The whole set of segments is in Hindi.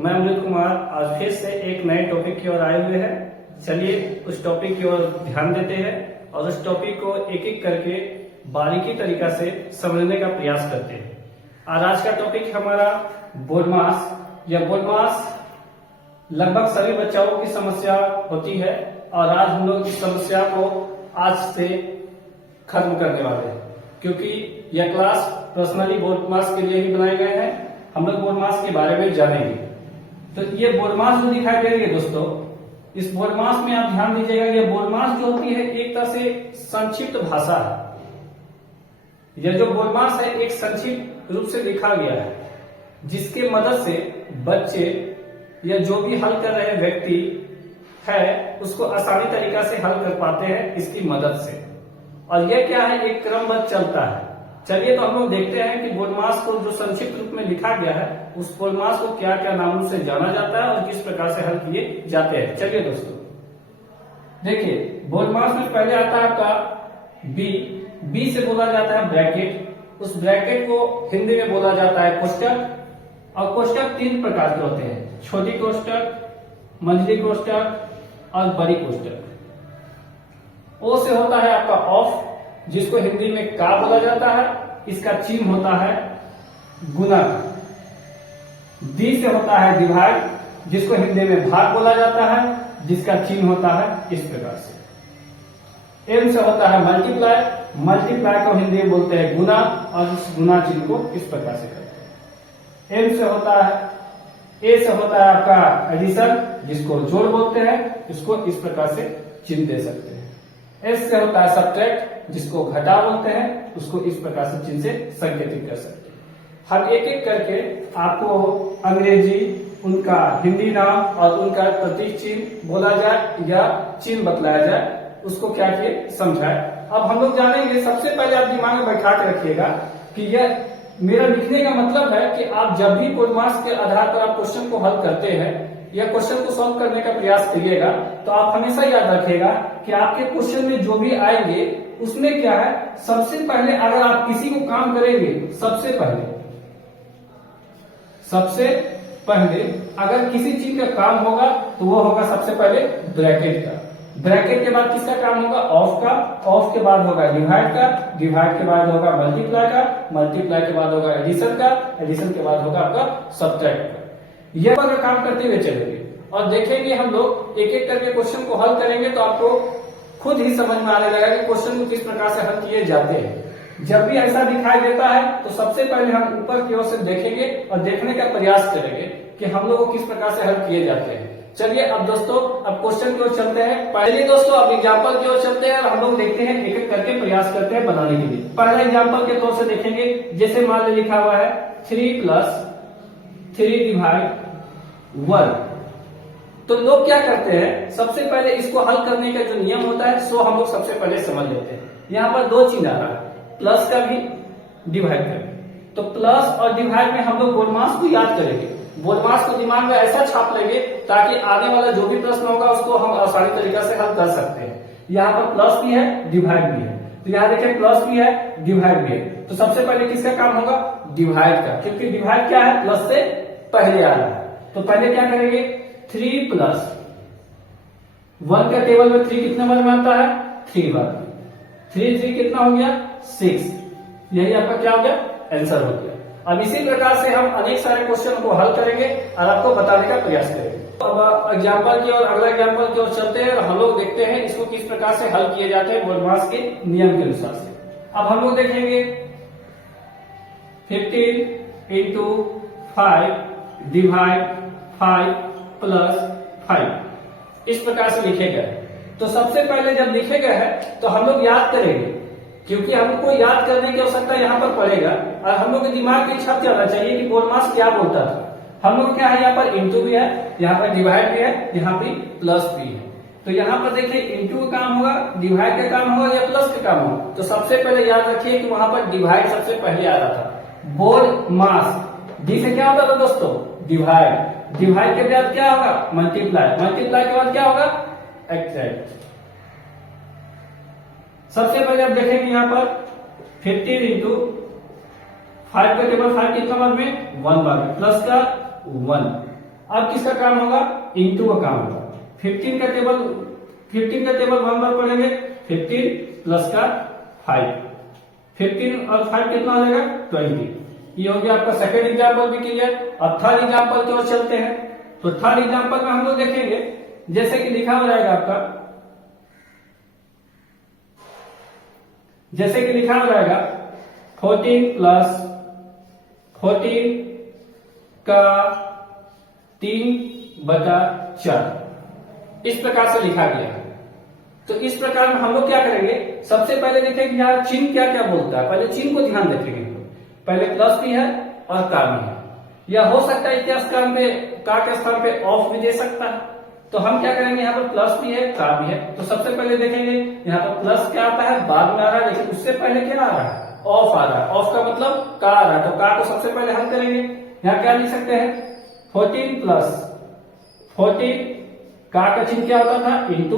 मैं अमृत कुमार आज फिर से एक नए टॉपिक की ओर आए हुए हैं। चलिए उस टॉपिक की ओर ध्यान देते हैं और उस टॉपिक को एक एक करके बारीकी तरीका से समझने का प्रयास करते हैं। और आज का टॉपिक हमारा बोलमास। यह बोलमास लगभग सभी बच्चों की समस्या होती है और आज हम लोग इस समस्या को आज से खत्म करने वाले हैं, क्योंकि यह क्लास पर्सनली बोलमास के लिए ही बनाए गए हैं। हम लोग बोलमास के बारे में जानेंगे। तो ये बोलमास जो दिखाई दे रही है दोस्तों, इस बोलमास में आप ध्यान दीजिएगा। ये बोलमास जो होती है एक तरह से संक्षिप्त भाषा है। यह जो बोलमास है एक संक्षिप्त रूप से लिखा गया है, जिसके मदद से बच्चे या जो भी हल कर रहे व्यक्ति है उसको आसानी तरीका से हल कर पाते हैं इसकी मदद से। और यह क्या है, एक क्रमबद्ध चलता है। चलिए तो हम लोग देखते हैं कि बोलमास को जो संक्षिप्त रूप में लिखा गया है उस बोलमास को क्या क्या नामों से जाना जाता है और किस प्रकार से हल किए जाते हैं। चलिए दोस्तों देखिए, बोलमास में पहले आता है आपका बी से बोला जाता है ब्रैकेट। उस ब्रैकेट को हिंदी में बोला जाता है कोष्टक। और कोष्टक तीन प्रकार के होते हैं, छोटी कोष्टक, मंझली कोष्टक और बड़ी कोष्टक। ओ से होता है आपका ऑफ, जिसको हिंदी में का बोला जाता है। इसका चिन्ह होता है गुना। डी से होता है डिवाइड, जिसको हिंदी में भाग बोला जाता है, जिसका चिन्ह होता है इस प्रकार से। एम से होता है मल्टीप्लाई। मल्टीप्लाई को हिंदी में बोलते हैं गुना और इस गुना चिन्ह को इस प्रकार से करते हैं। एम से होता है, ए से होता है आपका एडिशन, जिसको जोड़ बोलते हैं, इसको इस प्रकार से चिन्ह दे सकते हैं। एस से होता है सब्ट्रैक्ट, जिसको घटा बोलते हैं, उसको इस प्रकार से चिन्ह से संकेतित कर सकते हैं। हम एक एक करके आपको अंग्रेजी उनका हिंदी नाम और उनका प्रतीक चिन्ह बोला जाए या चिन्ह बतलाया जाए, उसको क्या किए समझाए। अब हम लोग जानेंगे। सबसे पहले आप दिमाग में बैठा के रखिएगा कि यह मेरा लिखने का मतलब है कि आप जब भी बोलमास के आधार पर आप क्वेश्चन को हल करते हैं या क्वेश्चन को सॉल्व करने का प्रयास करिएगा, तो आप हमेशा याद रखिएगा कि आपके क्वेश्चन में जो भी आएंगे उसमें क्या है, सबसे पहले अगर आप किसी को काम करेंगे, सबसे पहले अगर किसी चीज का काम होगा तो वो होगा सबसे पहले ब्रैकेट का। ब्रैकेट के बाद किसका काम होगा, ऑफ का। ऑफ के बाद होगा डिवाइड का। डिवाइड के बाद होगा मल्टीप्लाई का। मल्टीप्लाई के बाद होगा एडिशन का। एडिशन के बाद होगा आपका सब्ट्रैक्ट का। यह अगर काम करते हुए चलेंगे और देखेंगे हम लोग एक एक करके क्वेश्चन को हल करेंगे, तो आपको खुद ही समझ में आने लगेगा कि क्वेश्चन को किस प्रकार से हल किए जाते हैं। जब भी ऐसा दिखाई देता है तो सबसे पहले हम ऊपर की ओर से देखेंगे और देखने का प्रयास करेंगे कि हम लोग को किस प्रकार से हल किए जाते हैं। चलिए अब दोस्तों, अब क्वेश्चन की ओर चलते हैं। पहले दोस्तों अब एग्जाम्पल की ओर चलते हैं और हम लोग देखते हैं, एक एक करके प्रयास करते हैं बनाने के लिए। पहला एग्जाम्पल के तौर से देखेंगे, जैसे मान लीजिए लिखा हुआ है 3 + 3 / 1। तो लोग क्या करते हैं, सबसे पहले इसको हल करने का जो नियम होता है सो हम लोग सबसे पहले समझ लेते हैं। यहाँ पर दो चिन्ह आ रहा है, प्लस का भी डिवाइड का भी। तो प्लस और डिवाइड में हम लोग बोलमास को याद करेंगे। बोलमास को दिमाग में ऐसा छाप लेंगे ताकि आने वाला जो भी प्रश्न होगा उसको हम आसानी तरीका से हल कर सकते हैं। यहाँ पर प्लस भी है, डिवाइड भी है। तो यहाँ देखिए प्लस भी है, डिवाइड भी है। तो सबसे पहले किसका काम होगा, डिवाइड का, क्योंकि डिवाइड क्या है, प्लस से पहले आ रहा है। तो पहले क्या करेंगे, 3 + 1 का टेबल में 3 कितने बार में आता है, 3 बार। 3 कितना हो गया, 6। यही आपका क्या हो गया, आंसर हो गया। अब इसी प्रकार से हम अनेक सारे क्वेश्चन को हल करेंगे और आपको बताने का प्रयास करेंगे। अब एग्जाम्पल की और अगला एग्जाम्पल की ओर चलते हैं और हम लोग देखते हैं इसको किस प्रकार से हल किए जाते हैं बोलमास के नियम के अनुसार से। अब हम लोग देखेंगे 15 × 5 डिवाइड 5 + 5 इस प्रकार से लिखे गए। तो सबसे पहले जब लिखे गए हैं तो हम लोग याद करेंगे, क्योंकि हमको याद करने की आवश्यकता यहाँ पर पड़ेगा और हम लोग के दिमाग में छप जाना चाहिए कि बोलमास क्या बोलता था। हम लोग क्या है, यहाँ पर इंटू भी है, यहाँ पर डिवाइड भी है, यहाँ भी प्लस भी है। तो यहाँ पर देखिए इंटू का काम होगा, डिवाइड का काम होगा या प्लस का काम होगा। तो सबसे पहले याद रखिए कि वहां पर डिवाइड सबसे पहले आ रहा था। बोलमास डी से क्या होता था दोस्तों, डिवाइड। डिवाइड के बाद क्या होगा, मल्टीप्लाई। मल्टीप्लाई के बाद क्या होगा, एक्सट्रैक्ट। सबसे पहले आप देखेंगे यहाँ पर 15 × 5 का टेबल 5 कितना बार में, 1 बार में, प्लस का 1 अब किसका काम होगा, इंटू का काम होगा। 15 का टेबल 1 बार पढ़ेंगे, 15 प्लस का 5, 15 और 5 कितना हो जाएगा 20। ये हो गया आपका सेकंड एग्जाम्पल भी क्लियर। अब थर्ड एग्जाम्पल की ओर चलते हैं। तो थर्ड एग्जाम्पल में हम लोग देखेंगे जैसे कि लिखा हो जाएगा आपका, जैसे कि लिखा हो जाएगा 14 प्लस 14 का 3/4 इस प्रकार से लिखा गया है। तो इस प्रकार में हम लोग क्या करेंगे, सबसे पहले देखेंगे यहाँ चिन्ह क्या क्या बोलता है, पहले चिन्ह को ध्यान रखेंगे। पहले प्लस भी है और का भी है, या हो सकता है क्या स्थान पे, का के स्थान पे ऑफ भी दे सकता है। तो हम क्या करेंगे, यहाँ पर प्लस भी है का भी है। तो सबसे पहले देखेंगे यहाँ पर प्लस क्या आता है, बाद में आ रहा है, लेकिन उससे पहले क्या आ रहा है, ऑफ आ रहा है। ऑफ का मतलब का आ रहा है, तो का को सबसे पहले हम करेंगे। यहाँ क्या लिख सकते हैं, 14 प्लस 14 का चिन्ह क्या होता था, इंटू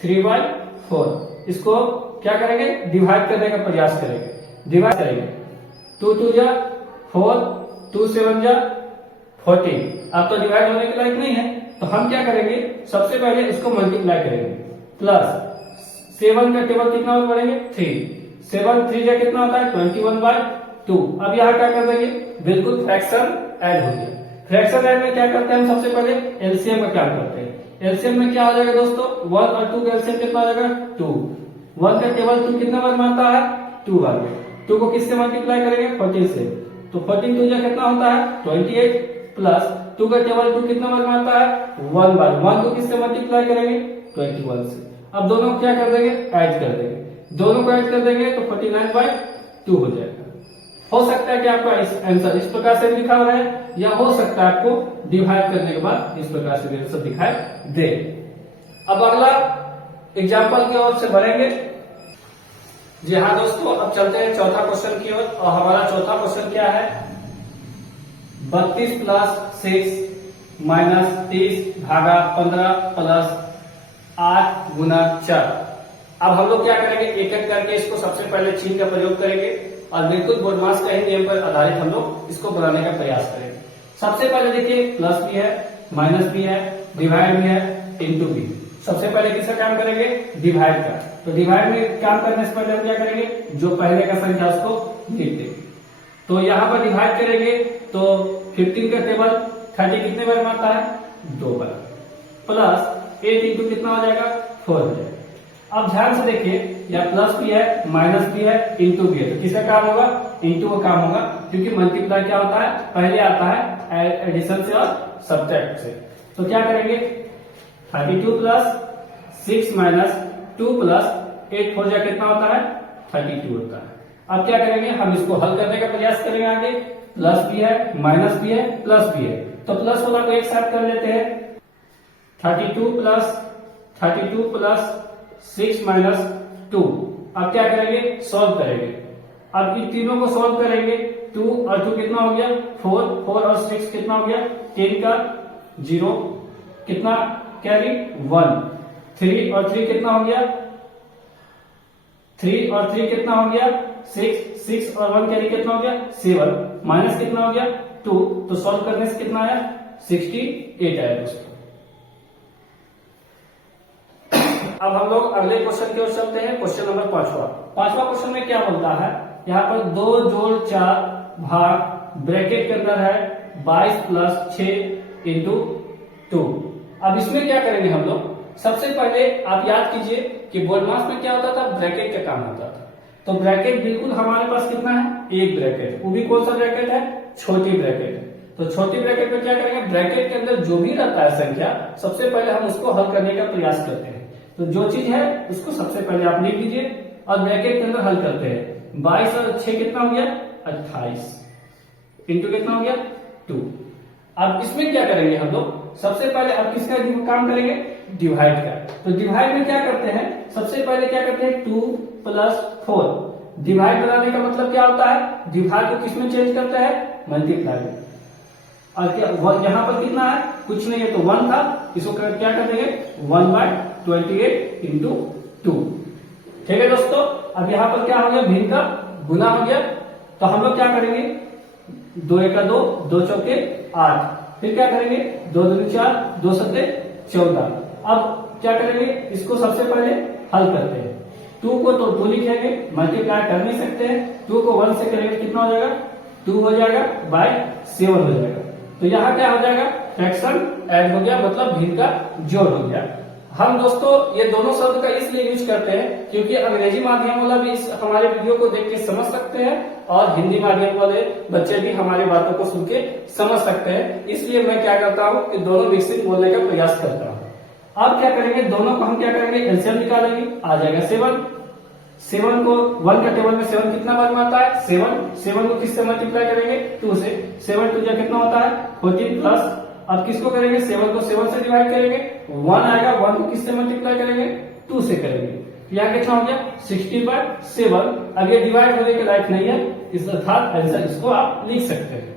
3/4। इसको क्या करेंगे, डिवाइड करने का प्रयास करेंगे, डिवाइड करेंगे। 2 2 जा 4, 2 7 जा 14। अब तो डिवाइड होने के लायक नहीं है, तो हम क्या करेंगे, सबसे पहले इसको मल्टीप्लाई करेंगे। प्लस 7 का टेबल कितना और पढ़ेंगे 3, 7 3 जा कितना होता है 21/2। अब यहाँ क्या कर देंगे, बिल्कुल फ्रैक्शन ऐड हो गया। फ्रैक्शन ऐड में क्या करते हैं हम, सबसे पहले एलसीएम का क्या करते हैं। एलसीएम में क्या हो जाएगा दोस्तों, 1 और 2 का एलसीएम कितना हो जाएगा 2। 1 का टेबल 2 कितना बार मारता है, 2 बार में। 2 को किससे मल्टीप्लाई करेंगे, 14 से। तो 14 2 जा कितना होता है 28, प्लस 2 का टेबल 2 कितना बार मारता है 1 बार। 1 को किससे मल्टीप्लाई करेंगे 21 से। अब दोनों को क्या कर देंगे, ऐड कर देंगे। दोनों को ऐड कर देंगे तो 49/2 हो जाएगा। हो सकता है कि आपका आंसर इस प्रकार से लिखा हुआ है, या हो सकता है आपको डिवाइड करने के बाद इस प्रकार से आंसर दिखाई दे। अब अगला एग्जाम्पल की ओर से बढ़ेंगे। जी हाँ दोस्तों, अब चलते हैं चौथा क्वेश्चन की ओर। और हमारा चौथा क्वेश्चन क्या है, 32 प्लस 6 माइनस 30 भागा 15 प्लस 8 गुना 4। अब हम लोग क्या करेंगे, एक एक करके इसको सबसे पहले चिन्ह का प्रयोग करेंगे और बिल्कुल बोडमास का ही नियम पर आधारित हम लोग इसको बनाने का प्रयास करेंगे। सबसे पहले देखिए प्लस भी है, माइनस भी है, डिवाइड भी है, इंटू भी। सबसे पहले किसका काम करेंगे, डिवाइड का। तो डिवाइड में काम करने से पहले हम क्या करेंगे, जो पहले का संख्या उसको लिख देंगे। तो यहाँ पर डिवाइड करेंगे तो 15 का टेबल 30 कितने बार मारता है 2 बार, प्लस 8 इंटू कितना हो जाएगा 4 हो जाएगा। अब ध्यान से देखिए, यहाँ प्लस भी है, माइनस भी है, इंटू भी है। तो किसका काम होगा, इंटू का काम होगा, क्योंकि मल्टीप्लाई क्या होता है, पहले आता है एडिशन से और सब्ट्रैक्ट से। तो क्या करेंगे, 32 प्लस 6 माइनस 2 प्लस 8 हो जाए कितना होता है 32 होता है। अब क्या करेंगे, हम इसको हल करने का प्रयास करेंगे। आगे प्लस भी है, माइनस भी है, प्लस भी है, तो प्लस वाला को एक साथ कर लेते हैं। 32 प्लस 6 माइनस 2। अब क्या करेंगे, सॉल्व करेंगे। अब इन तीनों को सॉल्व करेंगे। 2 और 2 कितना हो गया 4, 4 और 6 कितना हो गया 10 का 0 कितना कैरी 1, 3 और 3 कितना हो गया 3 और 3 कितना हो गया 6, 6 और 1 कैरी कितना हो गया 7, माइनस कितना हो गया 2। तो सॉल्व करने से कितना आया 68 आया दोस्तों। अब हम लोग अगले क्वेश्चन की ओर चलते हैं। क्वेश्चन नंबर 5वां क्वेश्चन में क्या बोलता है, यहाँ पर 2 जोड़ 4 भाग ब्रैकेट के अंदर है 22 प्लस 6 इंटू 2। अब इसमें क्या करेंगे हम लोग, सबसे पहले आप याद कीजिए कि बोर्डमास में क्या होता था, ब्रैकेट का काम होता था। तो ब्रैकेट बिल्कुल हमारे पास कितना है, एक ब्रैकेट, वो भी कौन सा ब्रैकेट है, छोटी ब्रैकेट है। तो छोटी ब्रैकेट में क्या करेंगे, ब्रैकेट के अंदर जो भी रहता है संख्या, सबसे पहले हम उसको हल करने का प्रयास करते हैं। तो जो चीज है उसको सबसे पहले आप लिख लीजिए और ब्रैकेट के अंदर हल करते हैं। 22 और 6 कितना हो गया 28 इंटू कितना हो गया 2। अब इसमें क्या करेंगे हम लोग, सबसे पहले अब किसका काम करेंगे, डिवाइड का। तो डिवाइड में क्या करते हैं, सबसे पहले क्या करते हैं 2 प्लस 4। डिवाइड बनाने का मतलब क्या होता है, डिवाइड को किसमें चेंज करता है, मल्टीप्लाई में। और क्या यहाँ पर कितना है, कुछ नहीं है तो 1 था, इसको क्या कर देंगे 1/28 इंटू 2। ठीक है दोस्तों। अब यहाँ पर क्या हो गया, भिन्न का गुना हो गया। तो हम लोग क्या करेंगे, 2 1 2, 2 चौके 8, फिर क्या करेंगे, 2 दूनी 4, 2 सत्ते 14। अब क्या करेंगे, इसको सबसे पहले हल करते हैं। 2 को तो 2 लिखेंगे, मल्टीप्लाई कर नहीं सकते हैं। 2 को 1 से करेंगे कितना हो जाएगा, 2 हो जाएगा बाय 7 हो जाएगा। तो यहाँ क्या हो जाएगा, फ्रैक्शन ऐड हो गया, मतलब भिन्न का जोड़ हो गया। हम दोस्तों ये दोनों शब्द का इसलिए यूज करते हैं क्योंकि अंग्रेजी माध्यम वाला भी इस हमारे वीडियो को देख के समझ सकते हैं और हिंदी माध्यम वाले बच्चे भी हमारी बातों को सुन के समझ सकते हैं। इसलिए मैं क्या करता हूँ कि दोनों मिक्सिंग बोलने का प्रयास करता हूँ। अब क्या करेंगे, दोनों को हम क्या करेंगे, एलसीएम निकालेंगे, आ जाएगा 7। 7 को 1 का टेबल में 7 कितना बार में आता है, 7 को किससे मल्टीप्लाई करेंगे, 2 से। 7 2 कितना होता है, 14 प्लस, अब किसको करेंगे, 7 को 7 से डिवाइड करेंगे, 1 आएगा, 1 को किससे मल्टीप्लाई करेंगे, 2 से करेंगे। यहाँ कितना हो गया, 60/7। अब ये डिवाइड होने के लायक नहीं है, इस अर्थात आंसर इसको आप लिख सकते हैं।